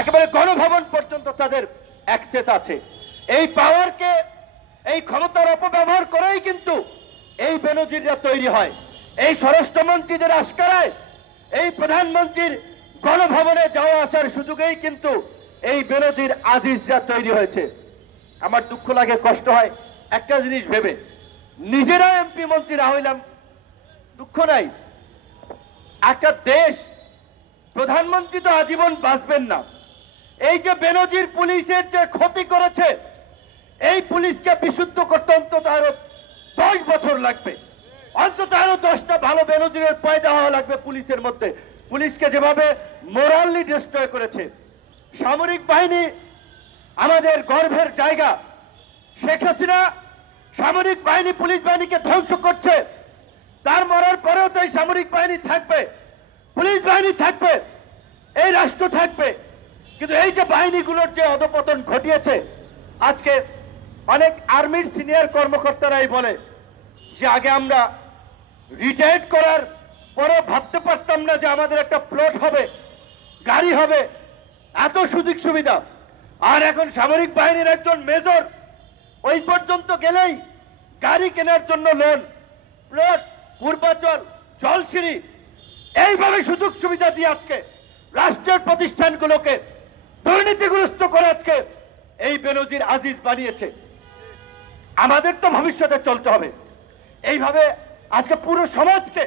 একেবারে গণভবন পর্যন্ত তাদের অ্যাক্সেস আছে। এই পাওয়ারকে, এই ক্ষমতার অপব্যবহার করেই কিন্তু এই বেনজিররা তৈরি হয়। এই স্বরাষ্ট্রমন্ত্রীদের আশকারায়, এই প্রধানমন্ত্রীর গণভবনে যাওয়া আসার সুযোগেই কিন্তু এই বেনজির আজিজরা তৈরি হয়েছে। আমার দুঃখ লাগে, কষ্ট হয় একটা জিনিস ভেবে, নিজেরা এমপি মন্ত্রীরা হইলাম, দুঃখ নাই। একটা দেশ, প্রধানমন্ত্রী তো আজীবন বাঁচবেন না। এই যে বেনজির পুলিশের যে ক্ষতি করেছে, এই পুলিশকে বিশুদ্ধ করতে অন্তত আরো 10 বছর লাগবে, অন্তত আরো 10টা ভালো বেনজিরের পয়দা হওয়া লাগবে পুলিশের মধ্যে। পুলিশকে যেভাবে মোরালি ডিস্ট্রয় করেছে, সামরিক বাহিনী আমাদের গর্বের জায়গা। শেখ হাসিনা সামরিক বাহিনী, পুলিশ বাহিনীকে ধ্বংস করছে। তার মরার পরেও তো এই সামরিক বাহিনী থাকবে, পুলিশ বাহিনী থাকবে, এই রাষ্ট্র থাকবে। কিন্তু এই যে বাহিনীগুলোর যে অধপতন ঘটিয়েছে, আজকে অনেক আর্মির সিনিয়র কর্মকর্তারাই বলে যে আগে আমরা রিটায়ার্ড করার পরে ভাবতে পারতাম না যে আমাদের একটা প্লট হবে, গাড়ি হবে, এত সুযোগ সুবিধা। আর এখন সামরিক বাহিনীর একজন মেজর ওই পর্যন্ত গেলেই গাড়ি কেনার জন্য লোন, প্লট, পূর্বাচল, জলসিঁড়ি, এইভাবে সুযোগ সুবিধা দিয়ে আজকে রাষ্ট্রের প্রতিষ্ঠানগুলোকে দুর্নীতিগ্রস্ত করে আজকে এই বেনজির আজিজ বানিয়েছে। আমাদের তো ভবিষ্যতে চলতে হবে। এইভাবে আজকে পুরো সমাজকে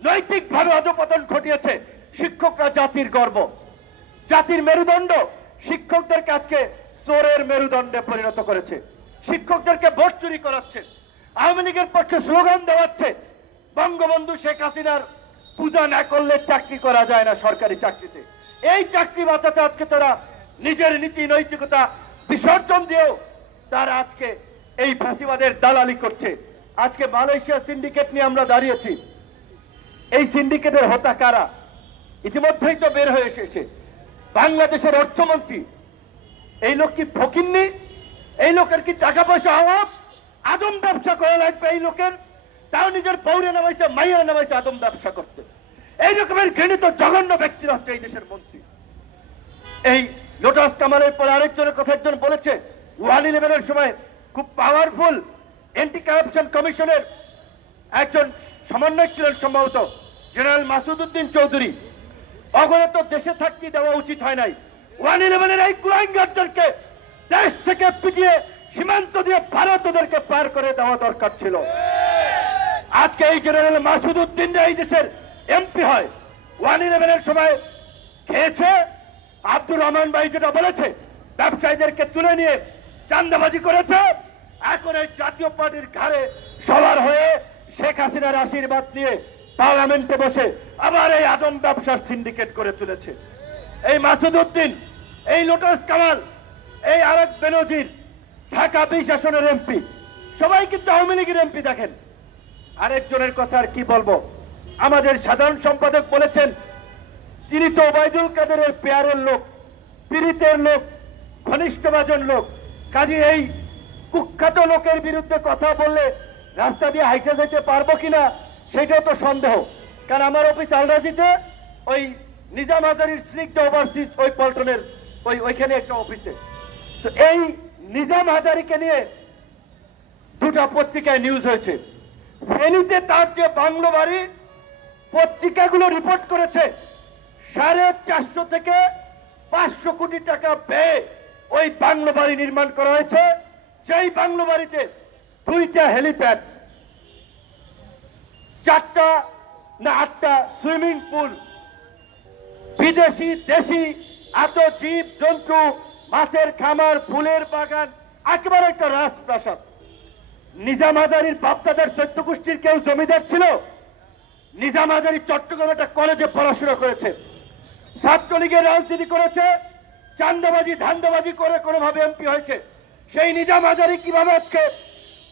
নৈতিকভাবে অধপতন ঘটিয়েছে। শিক্ষকরা জাতির গর্ব, জাতির মেরুদণ্ড, শিক্ষকদেরকে আজকে চোরের মেরুদণ্ডে পরিণত করেছে। শিক্ষকদেরকে ভোট চুরি করাচ্ছে, আওয়ামী লীগের পক্ষে স্লোগান দেওয়াচ্ছে। বঙ্গবন্ধু শেখ হাসিনার পূজা না করলে চাকরি করা যায় না সরকারি চাকরিতে। এই চাকরি বাঁচাতে আজকে তারা নিজের নীতি নৈতিকতা বিসর্জন দিয়েও তারা আজকে এই ফাঁসিবাদের দালালি করছে। আজকে মালয়েশিয়া সিন্ডিকেট নিয়ে আমরা দাঁড়িয়েছি। এই সিন্ডিকেটের হোতা কারা? ইতিমধ্যেই তো বের হয়ে এসেছে। বাংলাদেশের অর্থমন্ত্রী, এই লোক কি ফকিন্নি? এই লোকের কি টাকা পয়সা অভাব? আদম ব্যবসা করা লাগবে এই লোকের, তাও নিজের বউরে নামাইছে, মাইয়া নামাইছে আদম ব্যবসা করতে। এই রকমের ঘৃণিত জঘন্য ব্যক্তিরা হচ্ছে এই দেশের মন্ত্রী। এই লোটাস কামালের পরে আরেকজনের কথা একজন বলেছে, 111-এর সময় খুব পাওয়ারফুল অ্যান্টি কারাপশন কমিশনের একজন সমন্বয়ক ছিলেন সম্ভবত জেনারেল মাসুদউদ্দিন চৌধুরী। অগরে তো দেশে থাকতে দেওয়া উচিত হয় নাই। 111-এর এই কুলাঙ্গারদেরকে দেশ থেকে পিটিয়ে সীমান্ত দিয়ে ভারতদেরকে পার করে দেওয়া দরকার ছিল। আজকে এই জেনারেল মাসুদউদ্দিন এই দেশের এমপি হয়, 111-এর সময় খেয়েছে। আব্দুর রহমান ভাই যেটা বলেছে, ব্যবসায়ীদেরকে তুলে নিয়ে চাঁদাবাজি করেছে। এখন এই জাতীয় পার্টির ঘাড়ে সবার হয়ে শেখ হাসিনার আশীর্বাদ নিয়ে পার্লামেন্টে বসে আবার এই আদম ব্যবসার সিন্ডিকেট করে তুলেছে। এই মাসুদউদ্দিন, এই লোটাস কামাল, এই আরেক বেনজির, ঢাকা 20 আসনের এমপি, সবাই কিন্তু আওয়ামী লীগের এমপি। দেখেন আরেকজনের কথা আর কি বলবো, আমাদের সাধারণ সম্পাদক বলেছেন তিনি তো ওবায়দুল কাদেরের পেয়ারের লোক, পীড়িতের লোক, ঘনিষ্ঠভাজন লোক। কাজে এই কুখ্যাত লোকের বিরুদ্ধে কথা বললে রাস্তা দিয়ে হাইটে যেতে পারবো কিনা সেটাও তো সন্দেহ। কারণ আমার অফিস আলরাজিতে ওই নিজাম হাজারির স্নিগ্ধ ওভারসিজ ওই পল্টনের ওইখানে একটা অফিসে। তো এই নিজাম হাজারিকে নিয়ে দুটা পত্রিকায় নিউজ হয়েছে। ফেনীতে তার যে বাংলো বাড়ি, পত্রিকাগুলো রিপোর্ট করেছে 450 থেকে 500 কোটি টাকা ব্যয়ে ওই বাংলো বাড়ি নির্মাণ করা হয়েছে। যেই বাংলো বাড়িতে 2টা হেলিপ্যাড, 4টা না 8টা সুইমিং পুল, বিদেশি দেশি এত জীব জন্তু, মাছের খামার, ফুলের বাগান, একেবারে একটা রাজপ্রাসাদ। নিজাম হাজারির বাপদাদার 14 গোষ্ঠীর কেউ জমিদার ছিল? নিজাম হাজারি চট্টগ্রামে একটা কলেজে পড়াশোনা করেছে, ছাত্রলীগের রাজনীতি করেছে, চান্দাবাজি ধান্দাবাজি করে কোনোভাবে এমপি হয়েছে। সেই নিজাম হাজারি কিভাবে আজকে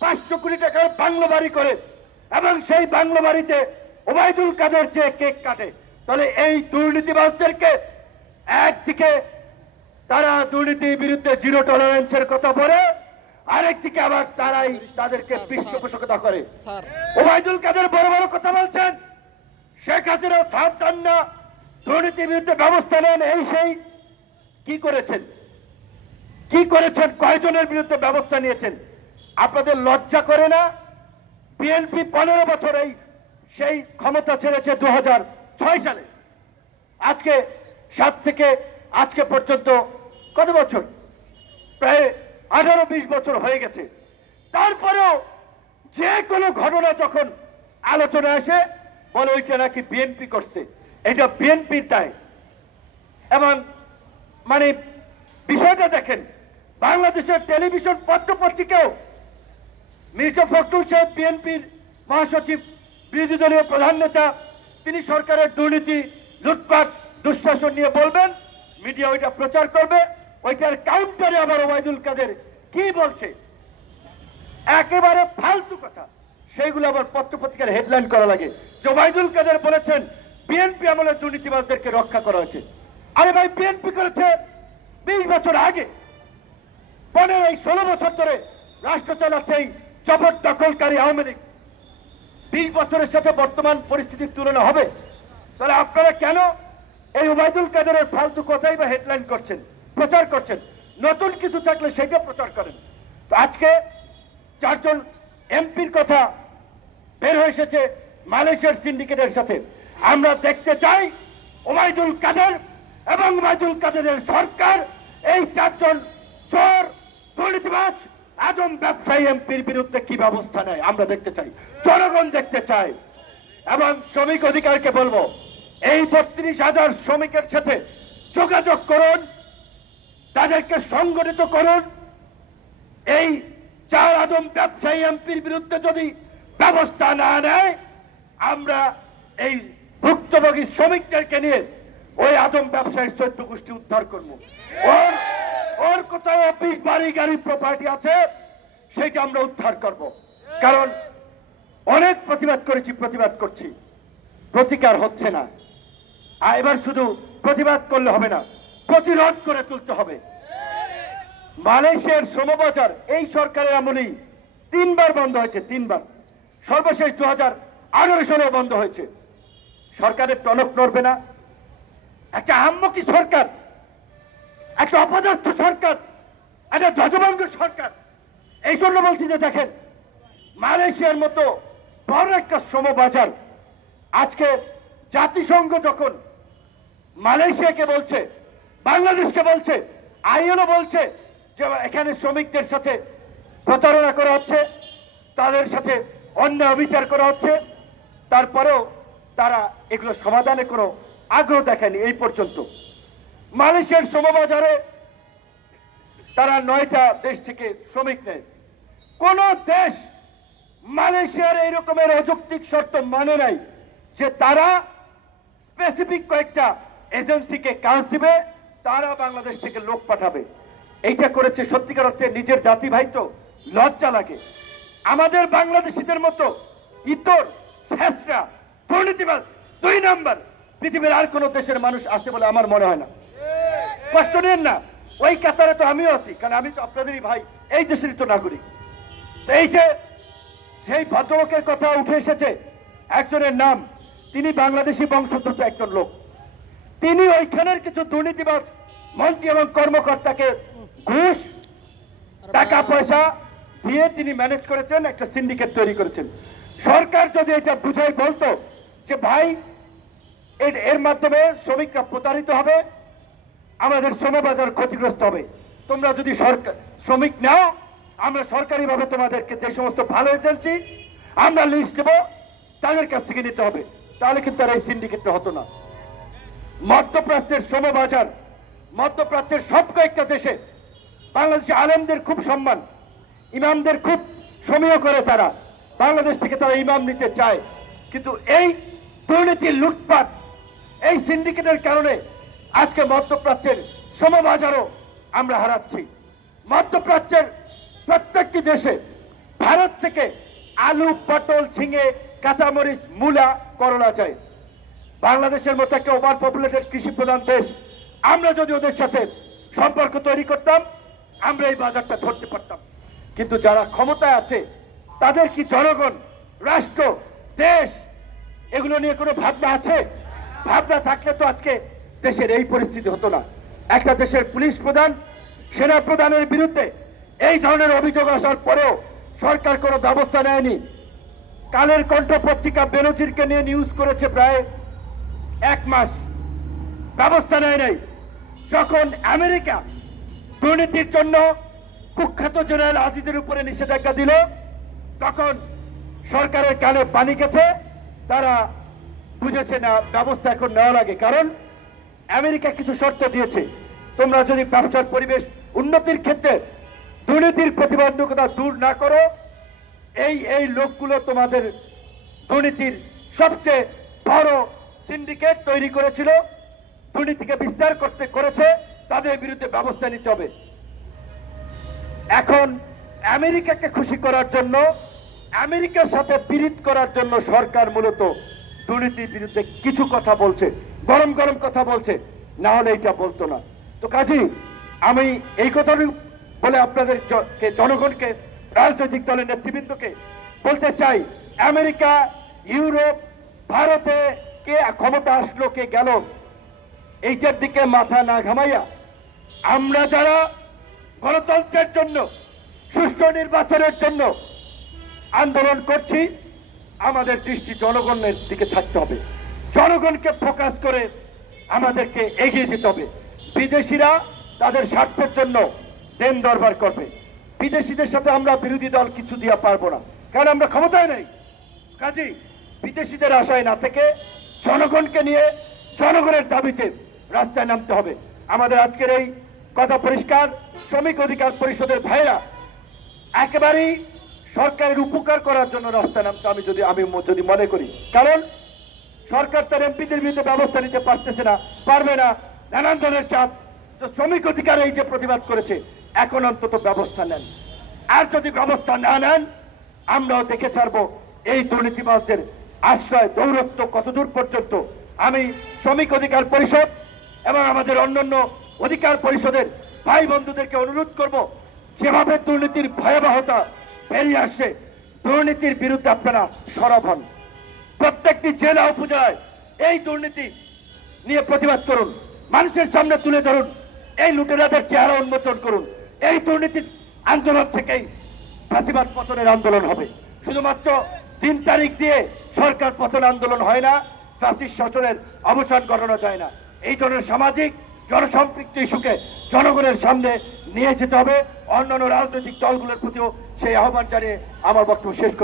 500 কোটি টাকার বাংলো বাড়ি করে এবং সেই বাংলো বাড়িতে ওবায়দুল কাদের যে কেক কাটে? তাহলে এই দুর্নীতিবাজদেরকে একদিকে তারা দুর্নীতির বিরুদ্ধে জিরো টলারেন্সের কথা বলে, আরেকদিকে আবার তারাই তাদেরকে পৃষ্ঠপোষকতা করে। ওবায়দুল কাদের বড় বড় কথা বলছেন, শেখ হাসিনা সাবধান না, দুর্নীতির বিরুদ্ধে ব্যবস্থা নেন, এই সেই। কি করেছেন? কি করেছেন? কয়জনের বিরুদ্ধে ব্যবস্থা নিয়েছেন? আপনাদের লজ্জা করে না? বিএনপি 15 বছর সেই ক্ষমতা ছেড়েছে 2006 সালে। আজকে 7 থেকে আজকে পর্যন্ত কত বছর? প্রায় 18-20 বছর হয়ে গেছে। তারপরেও যে কোনো ঘটনা যখন আলোচনা আসে বলে ওইটা নাকি বিএনপি করছে, এটা বিএনপির দায়। এবং মানে বিষয়টা দেখেন, বাংলাদেশের টেলিভিশন পত্র পত্রিকাও মির্জা ফখরুল সাহেব বিএনপির মহাসচিব, বিরোধী দলীয় প্রধান নেতা, তিনি সরকারের দুর্নীতি, লুটপাট, দুঃশাসন নিয়ে বলবেন, মিডিয়া ওইটা প্রচার করবে। ওইটার কাউন্টারে আবার ওবায়দুল কাদের কি বলছে, একেবারে ফালতু কথা, সেইগুলো আবার পত্রপত্রিকার হেডলাইন করা লাগে যে ওবায়দুল কাদের বলেছেন বিএনপি আমলে দুর্নীতিবাজদেরকে রক্ষা করা হয়েছে। আরে ভাই, বিএনপি করেছে 20 বছর আগে। 15-16 বছর ধরে রাষ্ট্র চালাচ্ছে এই জবরদখলকারী আওয়ামী লীগ। 20 বছরের সাথে বর্তমান পরিস্থিতির তুলনা হবে? তাহলে আপনারা কেন এই ওবায়দুল কাদেরের ফালতু কথাই বা হেডলাইন করছেন, প্রচার করছেন? নতুন কিছু থাকলে সেটা প্রচার করেন। তো আজকে 4 জন এমপির কথা বের হয়ে এসেছে মালয়েশিয়ার সিন্ডিকেটের সাথে। আমরা দেখতে চাই ওবায়দুল কাদের এবং ওবায়দুল কাদেরের সরকার এই 4 জন চোর, দুর্নীতিবাজ, আদম ব্যবসায়ী এমপির বিরুদ্ধে কি ব্যবস্থা নেয় আমরা দেখতে চাই, জনগণ দেখতে চাই। এবং শ্রমিক অধিকারকে বলবো, এই 32,000 শ্রমিকের সাথে যোগাযোগ করুন, তাদেরকে সংগঠিত করুন। এই 4 আদম ব্যবসায়ী এমপির বিরুদ্ধে যদি ব্যবস্থা না নেয়, আমরা এই ভুক্তভোগী শ্রমিকদেরকে নিয়ে ওই আদম ব্যবসায়ীর 14 গোষ্ঠী উদ্ধার করবো। ওর কোথায় অফিস, বাড়ি, গাড়ি, প্রপার্টি আছে, সেটা আমরা উদ্ধার করব। কারণ অনেক প্রতিবাদ করেছি, প্রতিবাদ করছি, প্রতিকার হচ্ছে না। আর এবার শুধু প্রতিবাদ করলে হবে না, প্রতিরোধ করে তুলতে হবে। মালয়েশিয়ার শ্রমবাজার এই সরকারের আমলেই 3 বার বন্ধ হয়েছে, 3 বার। সর্বশেষ 2018 সালে বন্ধ হয়েছে। সরকারের টনক নড়বে না? একটা আহাম্মকি সরকার, একটা অপদার্থ সরকার, একটা ধ্বজভঙ্গ সরকার। এই জন্য বলছি যে দেখেন, মালয়েশিয়ার মতো বড় একটা শ্রমবাজার, আজকে জাতিসংঘ যখন মালয়েশিয়াকে বলছে, বাংলাদেশকে বলছে, আইএলও বলছে যে এখানে শ্রমিকদের সাথে প্রতারণা করা হচ্ছে, তাদের সাথে অন্যায় অবিচার করা হচ্ছে, তারপরেও তারা এগুলো সমাধানে কোনো আগ্রহ দেখায়নি এই পর্যন্ত। মালয়েশিয়ার শ্রমবাজারে তারা 9টা দেশ থেকে শ্রমিক নেয়। কোন দেশ মালয়েশিয়ার এই রকমের অযৌক্তিক শর্ত মানে নাই যে তারা স্পেসিফিক কয়েকটা এজেন্সিকে কাজ দিবে, তারা বাংলাদেশ থেকে লোক পাঠাবে। এইটা করেছে সত্যিকার অর্থে নিজের জাতি ভাই, তো লজ্জা লাগে। আমাদের বাংলাদেশিদের মতো ইতর, শেষরা, দুর্নীতিবাজ, 2 নাম্বার পৃথিবীর আর কোন দেশের মানুষ আছে বলে আমার মনে হয় না। কষ্ট নেন না, ওই কাতারে তো আমিও আছি, কারণ আমি তো আপনাদেরই ভাই, এই দেশেরই তো নাগরিক। এই যে সেই ভদ্রলোকের কথা উঠে এসেছে, একজনের নাম, তিনি বাংলাদেশি বংশোদ্ভূত একজন লোক। তিনি ওইখানের কিছু দুর্নীতিবাজ মন্ত্রী এবং কর্মকর্তাকে ঘুষ, টাকা পয়সা দিয়ে তিনি ম্যানেজ করেছেন, একটা সিন্ডিকেট তৈরি করেছেন। সরকার যদি এটা বুঝাই বলতো যে ভাই এর মাধ্যমে শ্রমিকরা প্রতারিত হবে, আমাদের শ্রমবাজার ক্ষতিগ্রস্ত হবে, তোমরা যদি সরকার শ্রমিক নাও, আমরা সরকারিভাবে তোমাদেরকে যে সমস্ত ভালো এজেন্সি আমরা লিস্ট দেবো, তাদের কাছ থেকে নিতে হবে, তাহলে কিন্তু আর এই সিন্ডিকেটটা হতো না। মধ্যপ্রাচ্যের শ্রমবাজার, মধ্যপ্রাচ্যের সব কয়েকটা দেশে বাংলাদেশে আলেমদের খুব সম্মান, ইমামদের খুব সমীহ করে তারা, বাংলাদেশ থেকে তারা ইমাম নিতে চায়। কিন্তু এই দুর্নীতি, লুটপাট, এই সিন্ডিকেটের কারণে আজকে মধ্যপ্রাচ্যের শ্রমবাজারও আমরা হারাচ্ছি। মধ্যপ্রাচ্যের প্রত্যেকটি দেশে ভারত থেকে আলু, পটল, ঝিঙে, কাঁচামরিচ, মূলা, করলা যায়। বাংলাদেশের মতো একটা ওভার পপুলেটেড কৃষি প্রধান দেশ, আমরা যদি ওদের সাথে সম্পর্ক তৈরি করতাম, আমরা এই বাজারটা ধরতে পারতাম। কিন্তু যারা ক্ষমতায় আছে, তাদের কি জনগণ, রাষ্ট্র, দেশ এগুলো নিয়ে কোনো ভাবনা আছে? ভাবনা থাকলে তো আজকে দেশের এই পরিস্থিতি হতো না। একটা দেশের পুলিশ প্রধান, সেনা প্রধানের বিরুদ্ধে এই ধরনের অভিযোগ আসার পরেও সরকার কোনো ব্যবস্থা নেয়নি। কালের কণ্ঠ পত্রিকা বেনজিরকে নিয়ে নিউজ করেছে প্রায় 1 মাস, ব্যবস্থা নেয় নাই। যখন আমেরিকা দুর্নীতির জন্য কুখ্যাত জেনারেল আজিজের উপরে নিষেধাজ্ঞা দিল, তখন সরকারের কানে পানি গেছে, তারা বুঝেছে না ব্যবস্থা এখন নেওয়া লাগে। কারণ আমেরিকা কিছু শর্ত দিয়েছে, তোমরা যদি ব্যবসার পরিবেশ উন্নতির ক্ষেত্রে দুর্নীতির প্রতিবন্ধকতা দূর না করো, এই লোকগুলো তোমাদের দুর্নীতির সবচেয়ে বড় সিন্ডিকেট তৈরি করেছিল, দুর্নীতিকে বিস্তার করেছে, তাদের বিরুদ্ধে ব্যবস্থা নিতে হবে। এখন আমেরিকাকে খুশি করার জন্য, আমেরিকার সাথে পীড়িত করার জন্য সরকার মূলত দুর্নীতির বিরুদ্ধে কিছু কথা বলছে, গরম গরম কথা বলছে, না হলে এটা বলতো না। তো কাজেই আমি এই কথাটি বলে আপনাদের জনগণকে, রাজনৈতিক দলের নেতৃবৃন্দকে বলতে চাই, আমেরিকা, ইউরোপ, ভারতে কে ক্ষমতা আসলো, কে গেল, এইটার দিকে মাথা না ঘামাইয়া আমরা যারা গণতন্ত্রের জন্য, সুষ্ঠু নির্বাচনের জন্য আন্দোলন করছি, আমাদের দৃষ্টি জনগণের দিকে থাকতে হবে। জনগণকে ফোকাস করে আমাদেরকে এগিয়ে যেতে হবে। বিদেশিরা তাদের স্বার্থের জন্য দেন দরবার করবে, বিদেশিদের সাথে আমরা বিরোধী দল কিছু দিয়া পারবো না, কারণ আমরা ক্ষমতায় নেই। কাজেই বিদেশিদের আশায় না থেকে জনগণকে নিয়ে জনগণের দাবিতে রাস্তায় নামতে হবে। আমাদের আজকের এই কথা পরিষ্কার, শ্রমিক অধিকার পরিষদের ভাইরা একেবারেই সরকারের উপকার করার জন্য রাস্তায় নামছে, আমি যদি মনে করি। কারণ সরকার তার এমপিদের বিরুদ্ধে ব্যবস্থা নিতে পারতেছে না, পারবে না, নানান ধরনের চাপ। তো শ্রমিক অধিকার এই যে প্রতিবাদ করেছে, এখন অন্তত ব্যবস্থা নেন। আর যদি ব্যবস্থা না নেন, আমরাও দেখে ছাড়বো এই দুর্নীতিবাজদের আশ্রয় দৌরত্ব কতদূর পর্যন্ত। আমি শ্রমিক অধিকার পরিষদ এবং আমাদের অন্যান্য অধিকার পরিষদের ভাই বন্ধুদেরকে অনুরোধ করব, যেভাবে দুর্নীতির ভয়াবহতা বেরিয়ে আসছে, দুর্নীতির বিরুদ্ধে আপনারা সরব হন। প্রত্যেকটি জেলা উপজেলায় এই দুর্নীতি নিয়ে প্রতিবাদ করুন, মানুষের সামনে তুলে ধরুন, এই লুটেরাদের চেহারা উন্মোচন করুন। এই দুর্নীতির আন্দোলন থেকেই ফাঁসিবাদ পতনের আন্দোলন হবে। শুধুমাত্র 3 তারিখ দিয়ে সরকার পতন আন্দোলন হয় না, ফ্যাসিস্ট শাসনের অবসান ঘটানো যায় না। এই ধরনের সামাজিক জনসম্পৃক্ত ইস্যুকে জনগণের সামনে নিয়ে যেতে হবে। অন্যান্য রাজনৈতিক দলগুলোর প্রতিও সেই আহ্বান জানিয়ে আমার বক্তব্য শেষ করছি।